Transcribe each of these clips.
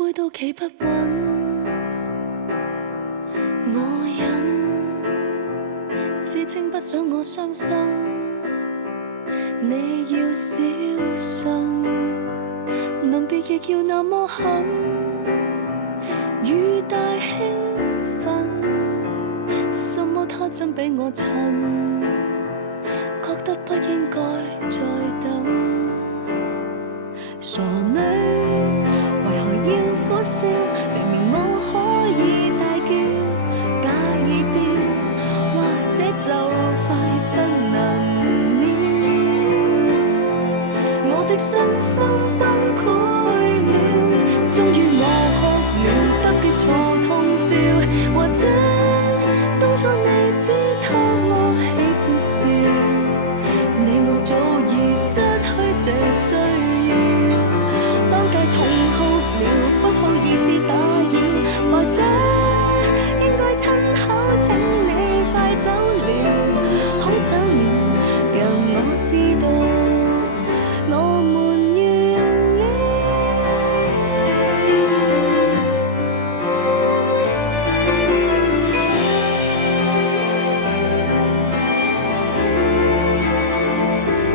背都企不穩，我忍，自稱不想我傷心，你要小心，臨別亦要那麼狠，雨大興奮，什麼他真比我襯，覺得不應該再等。傻女，為何要苦笑？明明我可以大叫，介意掉，或者就快不能了。我的信心崩潰了，終於我哭了，不必錯痛笑。或者當初你知道我喜歡笑，你我早已失去這需要。當街痛哭了，不好意思打擾，或者應該親口請你快走了，好走了，讓我知道我們完了。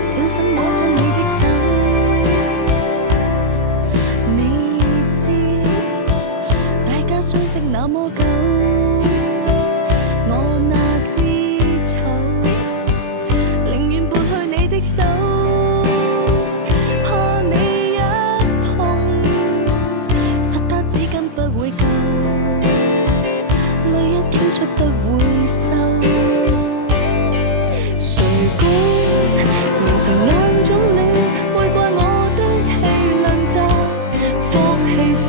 小心摸親你的手，相識那麼久，我那支醜，寧願撥去你的手，怕你一碰，十打指根不會夠，淚一傾出不會收。誰管明情眼腫了，會怪我的氣量窄，放棄少。